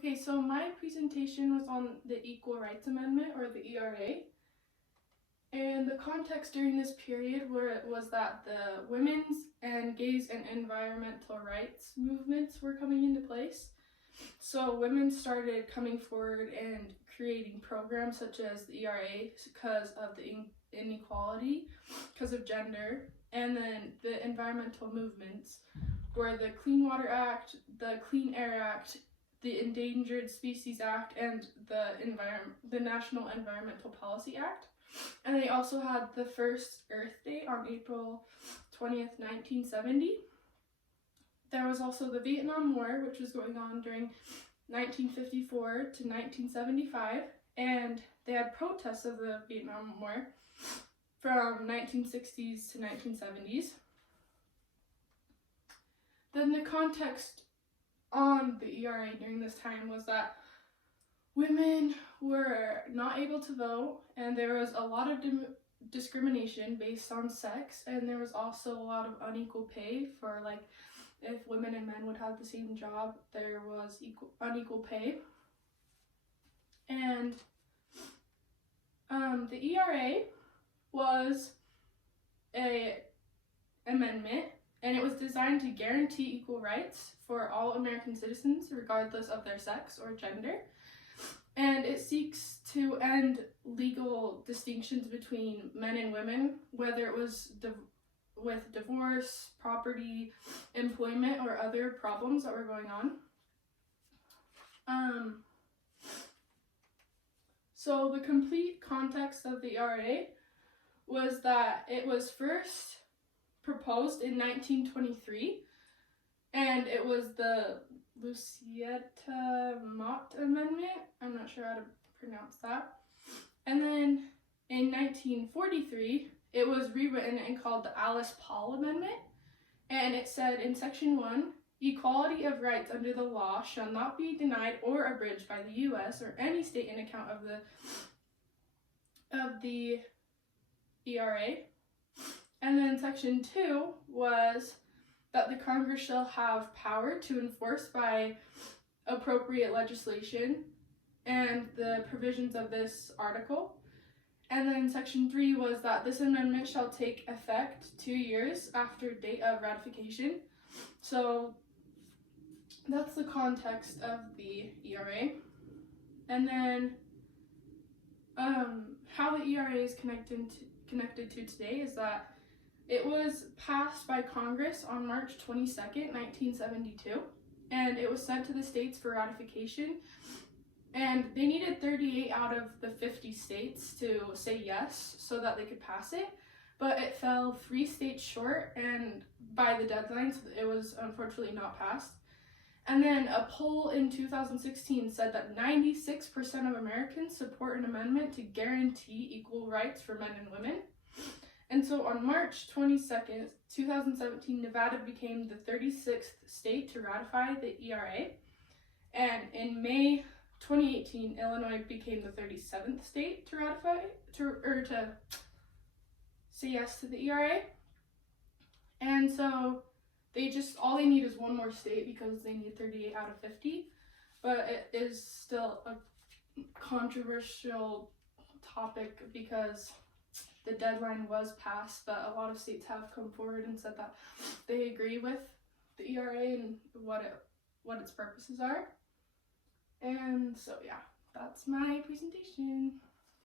Okay, so my presentation was on the Equal Rights Amendment, or the ERA. And the context during this period was that the women's and gays and environmental rights movements were coming into place. So women started coming forward and creating programs such as the ERA because of the inequality, because of gender, and then the environmental movements were the Clean Water Act, the Clean Air Act, the Endangered Species Act, and the National Environmental Policy Act. And they also had the first Earth Day on April 20th, 1970. There was also the Vietnam War, which was going on during 1954 to 1975, and they had protests of the Vietnam War from 1960s to 1970s. Then the context on the ERA during this time was that women were not able to vote, and there was a lot of discrimination based on sex, and there was also a lot of unequal pay for, like, if women and men would have the same job, there was unequal pay. And the ERA was an amendment, and it was designed to guarantee equal rights for all American citizens, regardless of their sex or gender. And it seeks to end legal distinctions between men and women, whether it was with divorce, property, employment, or other problems that were going on. So the complete context of the ERA was that it was first proposed in 1923, and it was the Lucetta-Mott Amendment. I'm not sure how to pronounce that. And then in 1943, it was rewritten and called the Alice Paul Amendment. And it said in Section 1, equality of rights under the law shall not be denied or abridged by the U.S. or any state in account of the ERA. And then Section 2 was that the Congress shall have power to enforce by appropriate legislation and the provisions of this article. And then Section 3 was that this amendment shall take effect 2 years after date of ratification. So that's the context of the ERA. And then how the ERA is connected to today is that it was passed by Congress on March 22nd, 1972, and it was sent to the states for ratification. And they needed 38 out of the 50 states to say yes so that they could pass it, but it fell 3 states short and by the deadline, so it was unfortunately not passed. And then a poll in 2016 said that 96% of Americans support an amendment to guarantee equal rights for men and women. And so on March 22nd, 2017, Nevada became the 36th state to ratify the ERA. And in May 2018, Illinois became the 37th state to say yes to the ERA. And so all they need is one more state because they need 38 out of 50. But it is still a controversial topic because the deadline was passed, but a lot of states have come forward and said that they agree with the ERA and what its purposes are. And so yeah, that's my presentation.